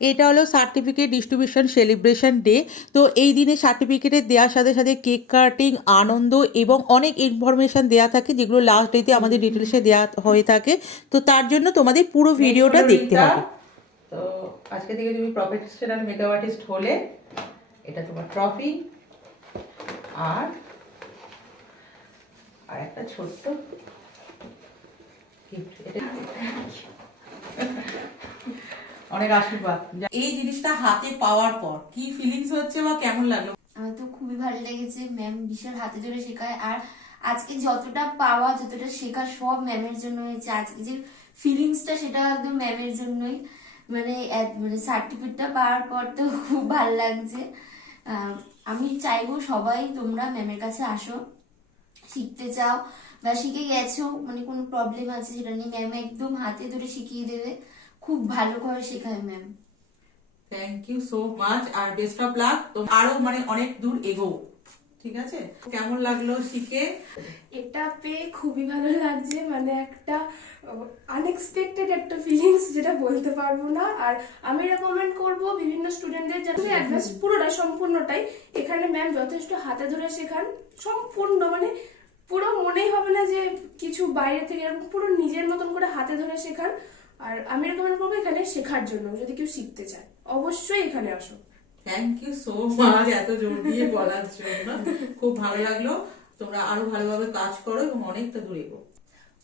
এটা হলো certificate distribution celebration day. তো এই দিনে সার্টিফিকেটের দেওয়ার সাথে সাথে কেক কাটিং, আনন্দ এবং অনেক ইনফরমেশান দেওয়া থাকে, যেগুলো লাস্ট ডেতে আমাদের ডিটেলসে দেওয়া হয়ে থাকে। তো তার জন্য তোমাদের পুরো ভিডিওটা দেখতে হবে। তো আজকে থেকে তুমি প্রফেশনাল মেকআপ আর্টিস্ট হলে এটা তোমার ট্রফি আর আর একটা ছোট্ট গিফট। এটা অনেক আশীর্বাদ। এই জিনিসটা হাতে পাওয়ার পর কি ফিলিংস হচ্ছে বা কেমন লাগলো? আমার তো খুবই ভালো লেগেছে, ম্যাম বিশাল হাতে ধরে শেখায়। আর আজকে যতটা পাওয়া যতটা শেখা সব ম্যামের জন্য হয়েছে। আজকে যে ফিলিংসটা সেটা একদম ম্যামের জন্যই। মানে মানে সার্টিফিকেটটা পাওয়ার পর তো খুব ভালো লাগছে। আমি চাইবো সবাই তোমরা ম্যামের কাছে আসো, শিখতে চাও বা শিখে গেছো, মানে কোনো প্রবলেম আছে সেটা নিয়ে ম্যাম একদম হাতে ধরে শিখিয়ে দেবে। খুব ভালো করে শেখায় ma'am. Thank you so much আর বেস্ট অফ লাক। তো আরো মানে অনেক দূর এগো, ঠিক আছে? কেমন লাগলো শিখে? এটা পেয়ে খুবই ভালো লাগছে, মানে একটা আনএক্সপেক্টেড একটা ফিলিংস যেটা বলতে পারবো না। আর আমি রেকমেন্ড করব বিভিন্ন স্টুডেন্টদের যাতে অ্যাডভান্স পুরোটাই সম্পূর্ণটাই এখানে ম্যাম যথেষ্ট হাতে ধরে শেখান। সম্পূর্ণ মানে পুরো মনেই হবে না যে কিছু বাইরে থেকে, এরকম পুরো নিজের মতন করে হাতে ধরে শেখান। আর আমি রেকমেন্ড করবো এখানে শেখার জন্য, যদি কেউ শিখতে চায় অবশ্যই এখানে আসো। থ্যাংক ইউ সো মাচ এত জোর দিয়ে বলার জন্য, খুব ভালো লাগলো। তোমরা আরো ভালোভাবে কাজ করো এবং অনেকটা দূর এগো।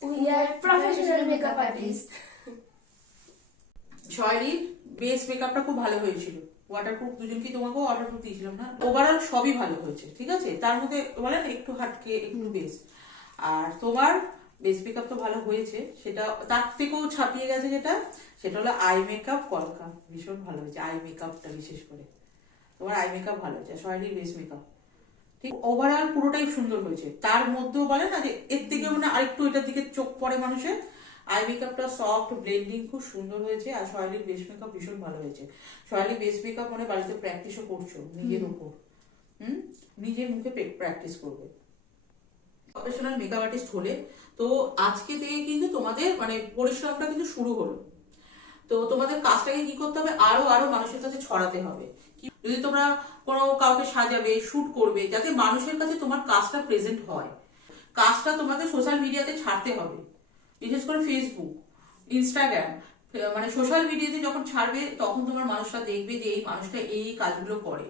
We are professional makeup artists. শয়রির বেস মেকআপটা খুব ভালো হয়েছিল। ওয়াটারপ্রুফ দুজনকেই তোমাকেও ওয়াটারপ্রুফ দিয়েছিলাম না? ওভারঅল সবই ভালো হয়েছে, ঠিক আছে? তার মধ্যে বলেন একটু হাটকে একটু বেস। আর তোমার বেস মেকআপ তো ভালো হয়েছে, সেটা তার থেকেও ছাপিয়ে গেছে যেটা, সেটা হলো আই মেকআপ। কলকা ভীষণ ভালো হয়েছে আই মেকআপটা, বিশেষ করে তোমার আই মেকআপ ভালো হয়েছে। শয়রির বেস মেকআপ ঠিক ওভারঅল পুরোটাই সুন্দর হয়েছে। তার মধ্যেও বলে না যে এর থেকে মানে আরেকটু এটার দিকে চোখ পড়ে মানুষের। আই মেকআপটা সফট ব্লেন্ডিং খুব সুন্দর হয়েছে। আর সয়ালির বেস মেকআপ ভীষণ ভালো হয়েছে। সয়ালির বেস মেকআপ মানে বাড়িতে প্র্যাকটিসও করছো নিজের উপর, নিজের মুখে প্র্যাকটিস করবে। প্রফেশনাল মেকআপ আর্টিস্ট হলে তো আজকে থেকে কিন্তু তোমাদের মানে পরিশ্রমটা কিন্তু শুরু হলো। তো তোমাদের কাজটাকে কি করতে হবে, আরো আরো মানুষের কাছে ছড়াতে হবে। যদি তোমরা কোনো কাউকে সাজাবে, শুট করবে, যাতে মানুষের কাছে তোমার কাজটা প্রেজেন্ট হয়, কাজটা তোমাকে সোশ্যাল মিডিয়াতে ছাড়তে হবে। বিশেষ করে ফেসবুক, ইনস্টাগ্রাম, মানে সোশ্যাল মিডিয়াতে যখন ছাড়বে তখন তোমার মানুষরা দেখবে যে এই মানুষটা এই কাজগুলো করে।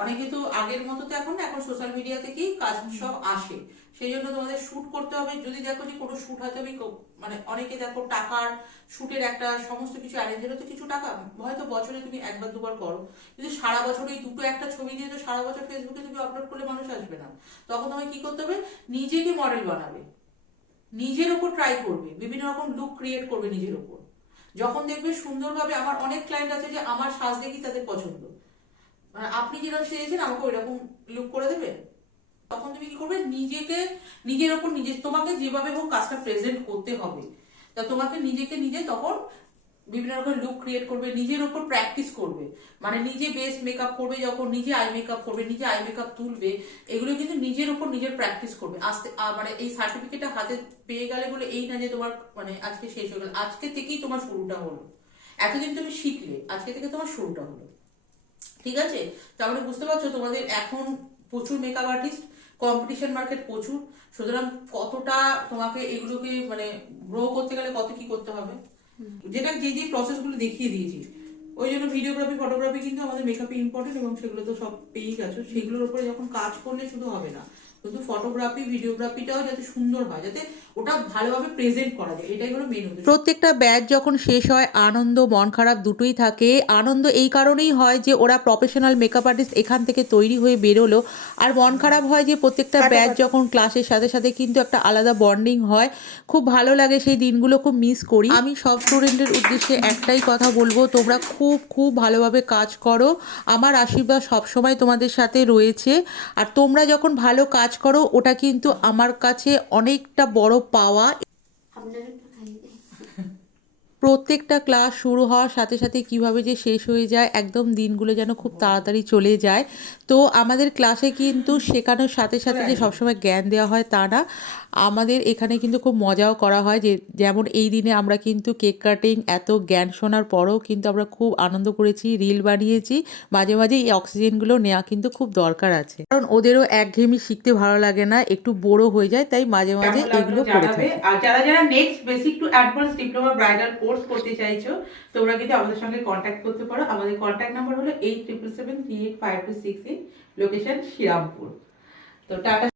অনেকে তো আগের মতো তো এখন না, এখন সোশ্যাল মিডিয়া থেকেই কাজ সব আসে। সেই জন্য তোমাদের শুট করতে হবে। যদি দেখো যে কোনো শুট হয়তো আমি মানে অনেকে দেখো টাকার শুটের একটা সমস্ত কিছু অ্যারেঞ্জ হলে তো কিছু টাকা হয়তো বছরে তুমি একবার দুবার করো, কিন্তু সারা বছর এই দুটো একটা ছবি দিয়ে তো সারা বছর ফেসবুকে তুমি আপলোড করলে মানুষ আসবে না। তখন তোমায় কি করতে হবে, নিজেকে মডেল বানাবে, নিজের ওপর ট্রাই করবে, বিভিন্ন রকম লুক ক্রিয়েট করবে নিজের ওপর। যখন দেখবে সুন্দরভাবে, আমার অনেক ক্লায়েন্ট আছে যে আমার সাজ দেখি তাদের পছন্দ, মানে আপনি যেরকম সেজেছেন আমাকে ওই রকম লুক করে দেবেন। তখন তুমি কি করবে, নিজেকে নিজের ওপর তোমাকে যেভাবে হোক কাজটা প্রেজেন্ট করতে হবে। তা তোমাকে নিজেকে নিজে তখন বিভিন্ন রকম লুক ক্রিয়েট করবে, নিজের ওপর প্র্যাকটিস করবে। মানে নিজে বেস মেকআপ করবে, যখন নিজে আই মেকআপ করবে, নিজে আই মেকআপ তুলবে, এগুলো কিন্তু নিজের ওপর নিজের প্র্যাকটিস করবে। আস্তে মানে এই সার্টিফিকেটটা হাতে পেয়ে গেলে বলে এই না যে তোমার মানে আজকে শেষ হয়ে গেল, আজকে থেকেই তোমার শুরুটা হলো। এতদিন তুমি শিখলে, আজকে থেকে তোমার শুরুটা হলো, ঠিক আছে? তাহলে বুঝতে পারছো তোমাদের এখন প্রচুর মেকআপ আর্টিস্ট, কম্পিটিশন মার্কেট প্রচুর। সুতরাং কতটা তোমাকে এগুলোকে মানে গ্রো করতে গেলে কত কি করতে হবে, যেটা যে যে প্রসেস গুলো দেখিয়ে দিয়েছি। ওই জন্য ভিডিওগ্রাফি, ফটোগ্রাফি কিন্তু আমাদের মেকআপে ইম্পর্টেন্ট, এবং সেগুলো তো সব পেয়েই গেছো। সেগুলোর উপরে যখন কাজ করলে শুধু হবে না, কিন্তু ফটোগ্রাফি, ভিডিওগ্রাফিটাও যাতে সুন্দর হয়, যাতে ওটা ভালোভাবে প্রেজেন্ট করা যায়, এটাই হলো মেন উদ্দেশ্য। প্রত্যেকটা ব্যাচ যখন শেষ হয় আনন্দ মন খারাপ দুটোই থাকে। আনন্দ এই কারণেই হয় যে ওরা প্রফেশনাল মেকআপ আর্টিস্ট এখান থেকে তৈরি হয়ে বেরোলো। আর মন খারাপ হয় যে প্রত্যেকটা ব্যাচ যখন ক্লাসের সাথে সাথে কিন্তু একটা আলাদা বন্ডিং হয়, খুব ভালো লাগে, সেই দিনগুলো খুব মিস করি। আমি সব স্টুডেন্টের উদ্দেশ্যে একটাই কথা বলবো, তোমরা খুব খুব ভালোভাবে কাজ করো। আমার আশীর্বাদ সবসময় তোমাদের সাথে রয়েছে। আর তোমরা যখন ভালো কাজ করো ওটা কিন্তু আমার কাছে অনেকটা বড় পাওয়া। আপনারা একটু খাইয়ে প্রত্যেকটা ক্লাস শুরু হওয়ার সাথে সাথে কিভাবে যে শেষ হয়ে যায়, একদম দিনগুলো যেন খুব তাড়াতাড়ি চলে যায়। তো আমাদের ক্লাসে কিন্তু শেখানোর সাথে সাথে যে সবসময় জ্ঞান দেওয়া হয় তা না, আমাদের এখানে কিন্তু খুব মজাও করা হয়। যে যেমন এই দিনে আমরা কিন্তু কেক কাটিং, এত জ্ঞান শোনার পরেও কিন্তু আমরা খুব আনন্দ করেছি, রিল বানিয়েছি। মাঝে মাঝে এই অক্সিজেনগুলো নেওয়া কিন্তু খুব দরকার আছে, কারণ ওদেরও একঘেয়েমি শিখতে ভালো লাগে না, একটু বোরও হয়ে যায়, তাই মাঝে মাঝে এগুলো করে জানাবে। থাকি। আর যারা যারা next basic to advance diploma bridal course করতে চাইছো, তোমরা কিন্তু আমাদের সঙ্গে কন্ট্যাক্ট করতে পারো। আমাদের কন্ট্যাক্ট নাম্বার হলো 8777385268, লোকেশন শ্রীরামপুর। তো টাটা।